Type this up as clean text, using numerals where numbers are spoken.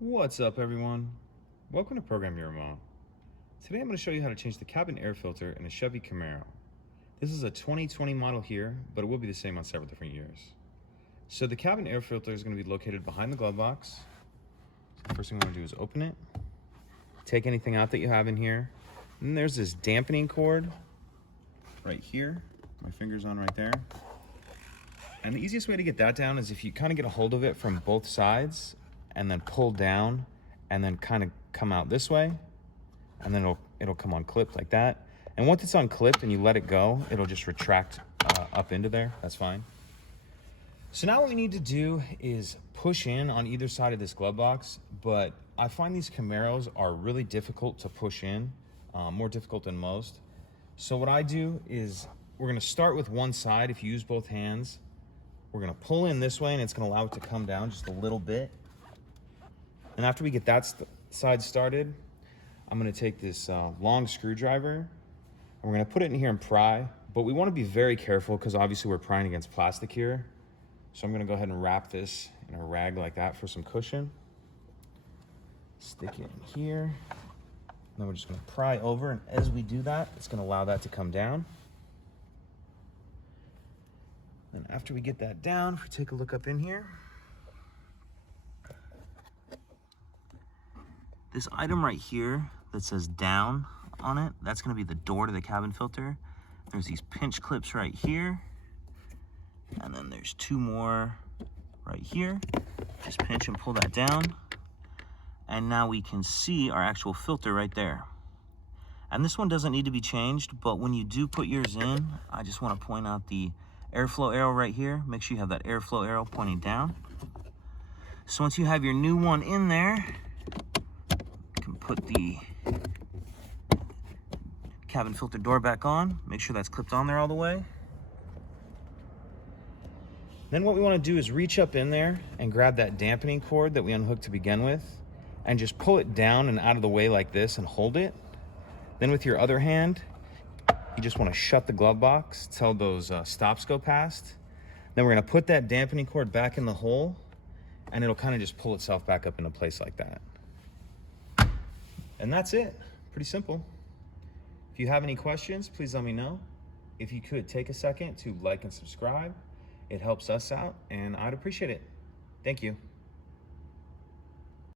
What's up, everyone? Welcome to Program Your Mo. Today I'm going to show you how to change the cabin air filter in a Chevy Camaro. This is a 2020 model here, but it will be the same on several different years. So the cabin air filter is going to be located behind the glove box. The first thing I'm going to do is open it, take anything out that you have in here. And then there's this dampening cord right here. My finger's on right there. And the easiest way to get that down is if you kind of get a hold of it from both sides and then pull down and then kind of come out this way, and then it'll come unclipped like that. And once it's unclipped and you let it go, it'll just retract up into there. That's fine. So now what we need to do is push in on either side of this glove box, but I find these Camaros are really difficult to push in, more difficult than most. So what I do is we're gonna start with one side. If you use both hands, we're gonna pull in this way and it's gonna allow it to come down just a little bit. And after we get that side started, I'm gonna take this long screwdriver and we're gonna put it in here and pry, but we wanna be very careful because obviously we're prying against plastic here. So I'm gonna go ahead and wrap this in a rag like that for some cushion. Stick it in here. Then we're just gonna pry over, and as we do that, it's gonna allow that to come down. Then after we get that down, if we take a look up in here, this item right here that says down on it, that's gonna be the door to the cabin filter. There's these pinch clips right here. And then there's two more right here. Just pinch and pull that down. And now we can see our actual filter right there. And this one doesn't need to be changed, but when you do put yours in, I just wanna point out the airflow arrow right here. Make sure you have that airflow arrow pointing down. So once you have your new one in there, put the cabin filter door back on. Make sure that's clipped on there all the way. Then what we want to do is reach up in there and grab that dampening cord that we unhooked to begin with and just pull it down and out of the way like this and hold it. Then with your other hand, you just want to shut the glove box till those stops go past. Then we're going to put that dampening cord back in the hole and it'll kind of just pull itself back up into place like that. And that's it. Pretty simple. If you have any questions, please let me know. If you could take a second to like and subscribe, it helps us out and I'd appreciate it. Thank you.